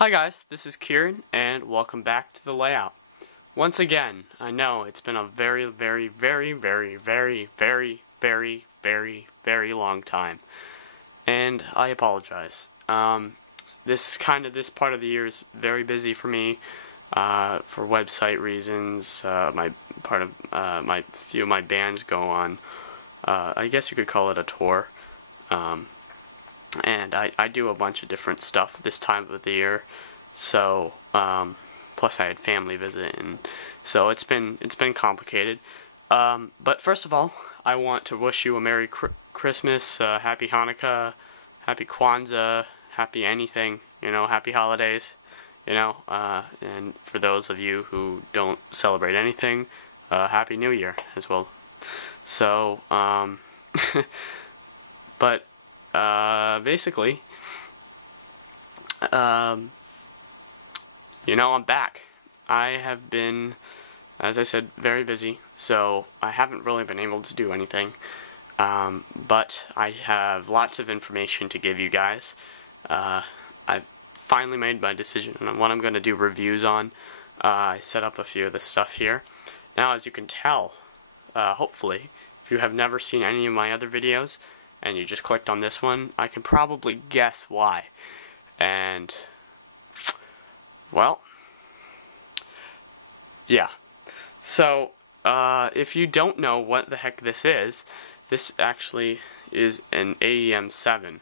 Hi guys, this is Kieran, and welcome back to The Layout. Once again, I know it's been a very long time, and I apologize. This part of the year is very busy for me, for website reasons. My few of my bands go on, I guess you could call it a tour. And I do a bunch of different stuff this time of the year, so plus I had family visit, and so it's been complicated. But first of all, I want to wish you a Merry Christmas, Happy Hanukkah, Happy Kwanzaa, Happy anything, Happy Holidays, and for those of you who don't celebrate anything, Happy New Year as well. So, but basically, I'm back. I have been, as I said, very busy, so I haven't really been able to do anything, but I have lots of information to give you guys. I've finally made my decision on what I'm going to do reviews on. I set up a few of the stuff here. Now, as you can tell, hopefully, if you have never seen any of my other videos, and you just clicked on this one, I can probably guess why. And, well, yeah. So, if you don't know what the heck this actually is an AEM7,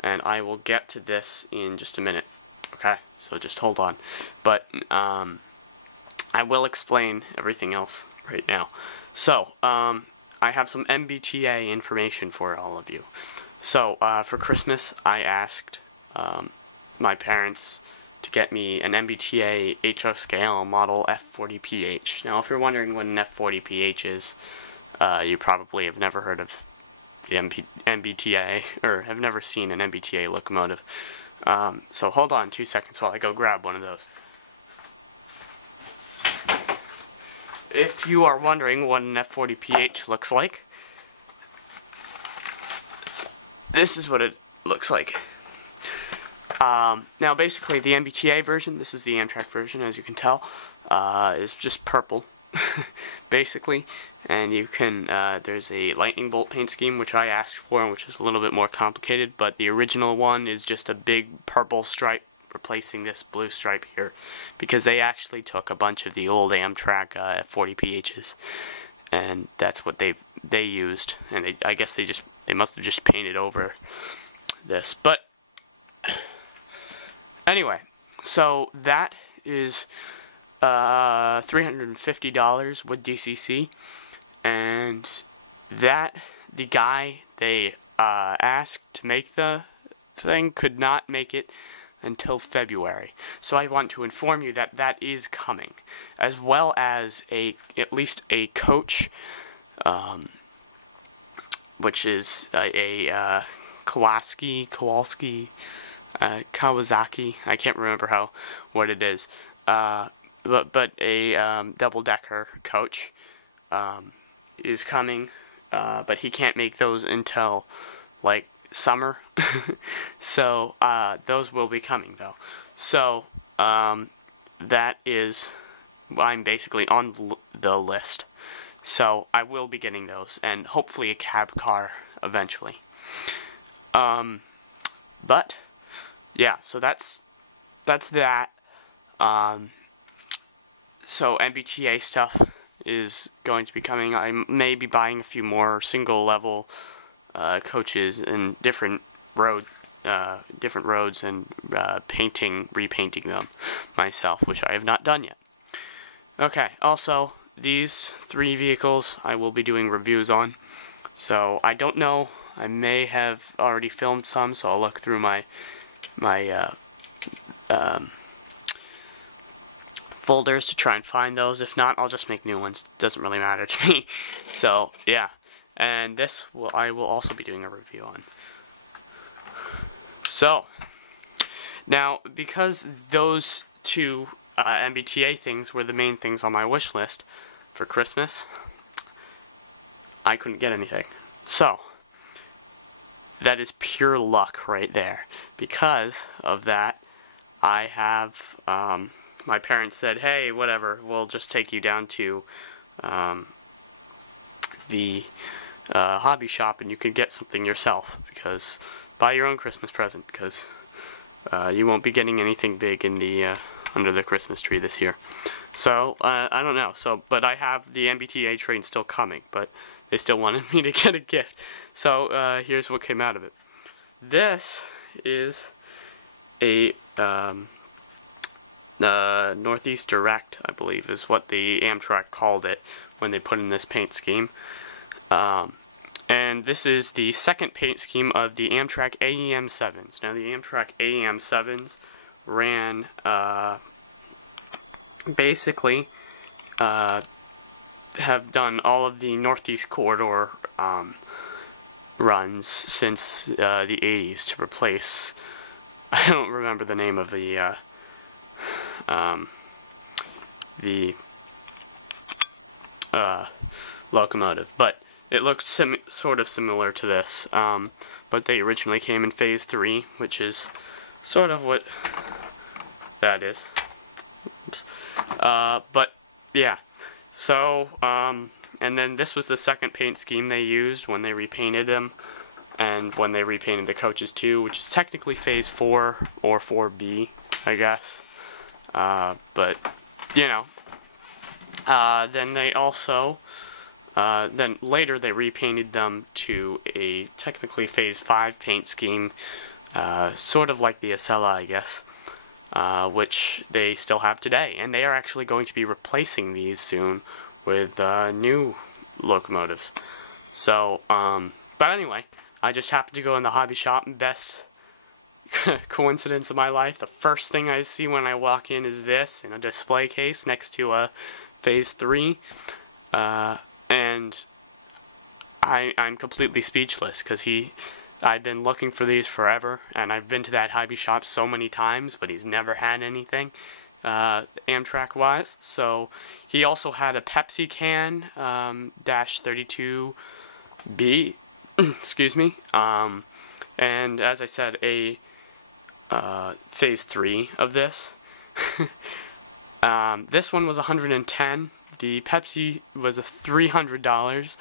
and I will get to this in just a minute. Okay, so just hold on. But, I will explain everything else right now. So, I have some MBTA information for all of you. So, for Christmas, I asked my parents to get me an MBTA HO scale model F40PH. Now, if you're wondering what an F40PH is, you probably have never heard of the MBTA, or have never seen an MBTA locomotive. So hold on 2 seconds while I go grab one of those. If you are wondering what an F40PH looks like, this is what it looks like. Now basically the MBTA version, this is the Amtrak version as you can tell, is just purple, basically, and you can, there's a lightning bolt paint scheme which I asked for, which is a little bit more complicated, but the original one is just a big purple stripe replacing this blue stripe here, because they actually took a bunch of the old Amtrak F40PHs, and that's what they used, and I guess they must have just painted over this. But anyway, so that is $350 with DCC, and that the guy they asked to make the thing could not make it until February. So I want to inform you that that is coming, as well as at least a coach, which is a Kawasaki, I can't remember what it is, but a double-decker coach is coming, but he can't make those until like summer. So those will be coming though. So that is, I'm basically on the list, so I will be getting those, and hopefully a cab car eventually. But yeah, so that's that. So MBTA stuff is going to be coming. I may be buying a few more single level coaches in different roads and repainting them myself, which I have not done yet. Okay, also these 3 vehicles I will be doing reviews on. So I don't know, I may have already filmed some, so I'll look through my folders to try and find those. If not, I'll just make new ones. It doesn't really matter to me. So yeah, and this I will also be doing a review on. So now, because those 2 MBTA things were the main things on my wish list for Christmas, I couldn't get anything. So that is pure luck right there. Because of that, I have, my parents said, hey, whatever, we'll just take you down to the hobby shop and you can get something yourself, because buy your own Christmas present, because you won't be getting anything big in the under the Christmas tree this year. So I don't know. So, but I have the MBTA train still coming, but they still wanted me to get a gift. So here's what came out of it. This is a Northeast Direct, I believe, is what the Amtrak called it when they put in this paint scheme. And this is the second paint scheme of the Amtrak AEM 7s. Now, the Amtrak AEM 7s ran, basically, have done all of the Northeast Corridor runs since the 80s to replace, I don't remember the name of the locomotive, but it looked sort of similar to this, but they originally came in Phase 3, which is sort of what that is. Oops. But, yeah, so, and then this was the second paint scheme they used when they repainted them, and when they repainted the coaches too, which is technically Phase 4 or 4B, I guess. But, you know, then they also, then later they repainted them to a technically Phase 5 paint scheme, sort of like the Acela, I guess, which they still have today. And they are actually going to be replacing these soon with new locomotives. So, but anyway, I just happened to go in the hobby shop, and best coincidence of my life, the first thing I see when I walk in is this in a display case next to a Phase 3, and I'm completely speechless, because I've been looking for these forever, and I've been to that hobby shop so many times, but he's never had anything Amtrak wise. So he also had a Pepsi can dash 32B excuse me, and as I said, a Phase 3 of this. This one was $110. The Pepsi was $300,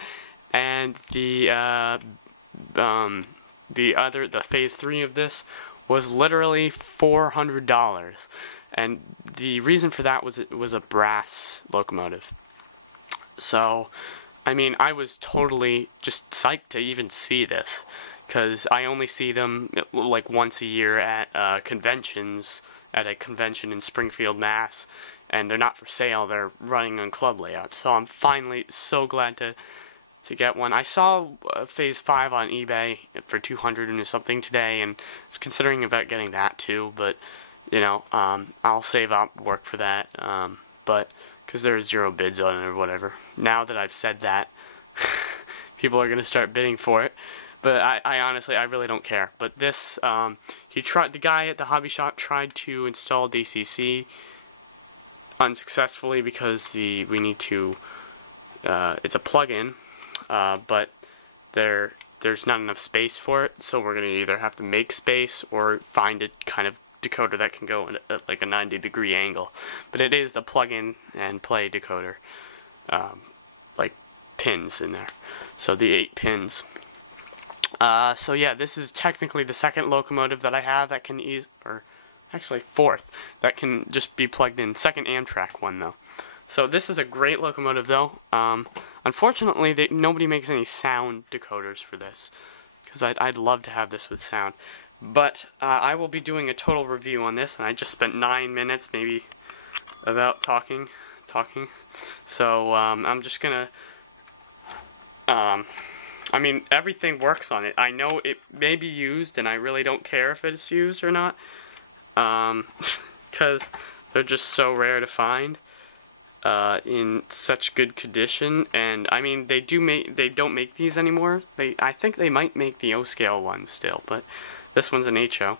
and the Phase 3 of this was literally $400. And the reason for that was it was a brass locomotive. So, I mean, I was totally just psyched to even see this, because I only see them like once a year at conventions, at a convention in Springfield, Mass, and they're not for sale, they're running on club layouts. So I'm finally so glad to get one. I saw Phase 5 on eBay for $200 and something today, and I was considering about getting that too, but, you know, I'll save up work for that, but because there are 0 bids on it or whatever. Now that I've said that, people are going to start bidding for it. But I honestly, I really don't care. But this, the guy at the hobby shop tried to install DCC unsuccessfully, because we need to, it's a plug-in, but there's not enough space for it, so we're going to either have to make space or find a kind of decoder that can go at like a 90-degree angle. But it is the plug-in and play decoder, like pins in there. So the 8 pins. So yeah, this is technically the second locomotive that I have that can or actually fourth, that can just be plugged in. Second Amtrak one though. So this is a great locomotive though. Unfortunately, nobody makes any sound decoders for this, because I'd love to have this with sound. But I will be doing a total review on this, and I just spent 9 minutes maybe about talking. So I'm just gonna, I mean, everything works on it. I know it may be used, and I really don't care if it's used or not, because they're just so rare to find in such good condition. And I mean, they don't make these anymore. I think they might make the O-scale ones still, but this one's an HO.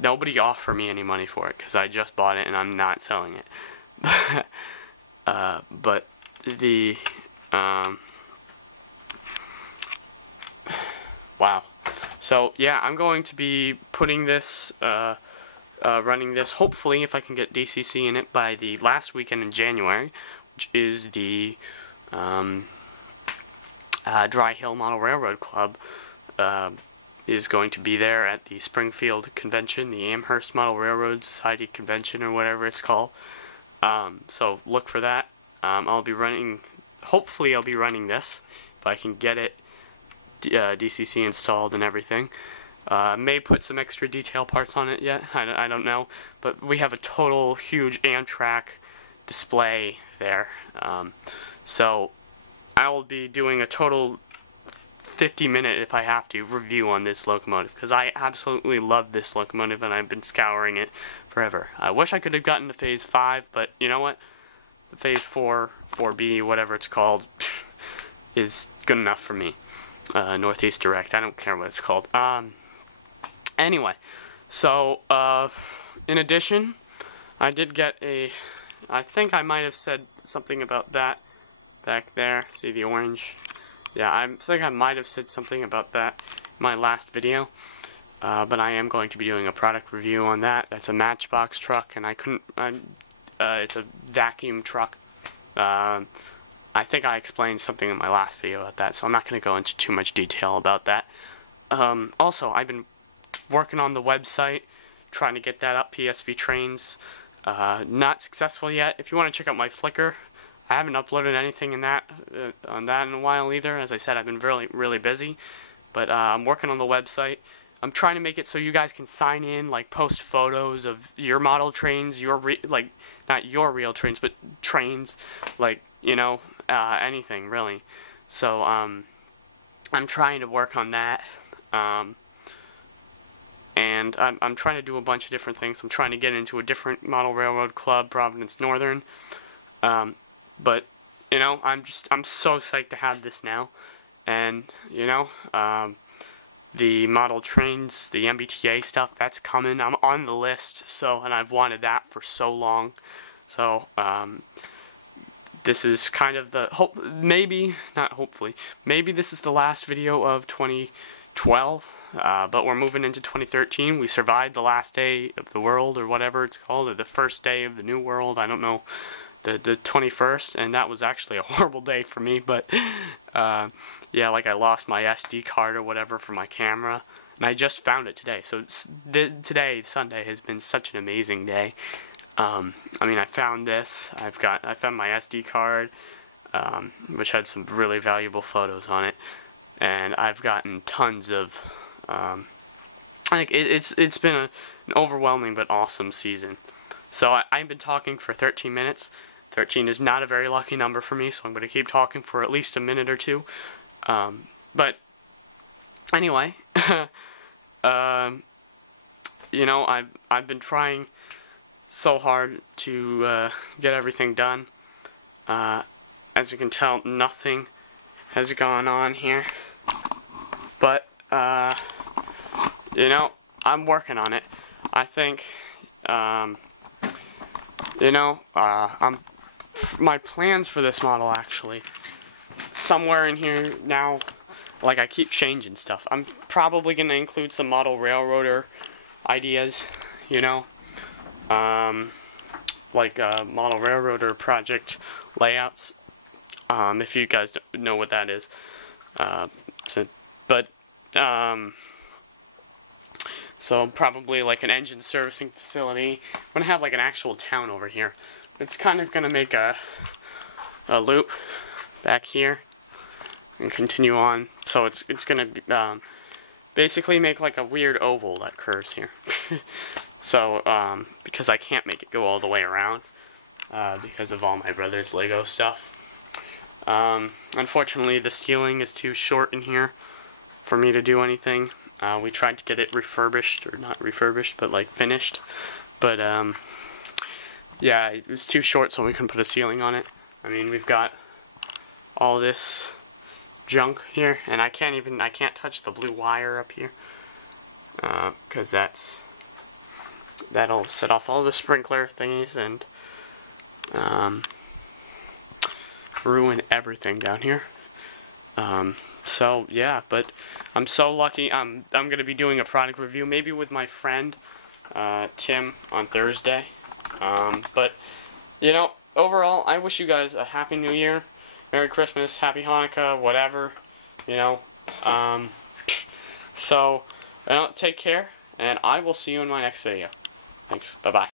Nobody offered me any money for it, because I just bought it and I'm not selling it. But the wow. So yeah, I'm going to be putting this running this, hopefully, if I can get DCC in it by the last weekend in January, which is the Dry Hill Model Railroad Club is going to be there at the Springfield Convention, the Amherst Model Railroad Society Convention, or whatever it's called. So look for that. I'll be running, hopefully I'll be running this, if I can get it DCC installed and everything. May put some extra detail parts on it yet, I don't know, but we have a total huge Amtrak display there. So I will be doing a total 50-minute, if I have to, review on this locomotive, because I absolutely love this locomotive and I've been scouring it forever. I wish I could have gotten to Phase 5, but you know what? The Phase 4, 4B, whatever it's called, is good enough for me. Northeast Direct, I don't care what it's called. Anyway, so, in addition, I did get I think I might have said something about that back there. See the orange? Yeah, I think I might have said something about that in my last video. But I am going to be doing a product review on that. That's a Matchbox truck, and it's a vacuum truck. I think I explained something in my last video about that, so I'm not going to go into too much detail about that. Also, I've been working on the website, trying to get that up, PSV Trains. Not successful yet. If you want to check out my Flickr, I haven't uploaded anything on that in a while either. As I said, I've been really busy. But I'm working on the website. I'm trying to make it so you guys can sign in, like post photos of your model trains, like not your real trains, but trains, like, you know, anything really. So I'm trying to work on that. And I'm trying to do a bunch of different things. I'm trying to get into a different model railroad club, Providence Northern. But you know, I'm so psyched to have this now. And you know, the model trains, the MBTA stuff, that's coming. I'm on the list, so, and I've wanted that for so long. So this is kind of the maybe this is the last video of 2012, but we're moving into 2013. We survived the last day of the world, or whatever it's called, or the first day of the new world, I don't know, the 21st, and that was actually a horrible day for me, but yeah, like I lost my SD card or whatever for my camera, and I just found it today. So today, Sunday, has been such an amazing day. I mean, I found this, I found my SD card, which had some really valuable photos on it, and I've gotten tons of, like, it's been an overwhelming but awesome season. So I've been talking for 13 minutes. 13 is not a very lucky number for me, so I'm going to keep talking for at least a minute or two. But anyway, you know, I've been trying so hard to get everything done. As you can tell, nothing has gone on here. But you know, I'm working on it. I think you know, my plans for this model, actually, somewhere in here now, like I keep changing stuff. I'm probably going to include some model railroader ideas, you know, like model railroader project layouts, if you guys don't know what that is. So probably like an engine servicing facility. I'm going to have like an actual town over here. It's kind of going to make a loop back here and continue on. So it's going to basically make like a weird oval that curves here. So because I can't make it go all the way around because of all my brother's Lego stuff. Unfortunately, the ceiling is too short in here for me to do anything. We tried to get it refurbished, or not refurbished, but like finished. But yeah, it was too short, so we couldn't put a ceiling on it. I mean, we've got all this junk here, and I can't touch the blue wire up here, because that'll set off all the sprinkler thingies and ruin everything down here. So yeah, but I'm so lucky. I'm gonna be doing a product review, maybe with my friend, Tim on Thursday. But, you know, overall, I wish you guys a Happy New Year, Merry Christmas, Happy Hanukkah, whatever, you know. So, take care, and I will see you in my next video. Thanks. Bye-bye.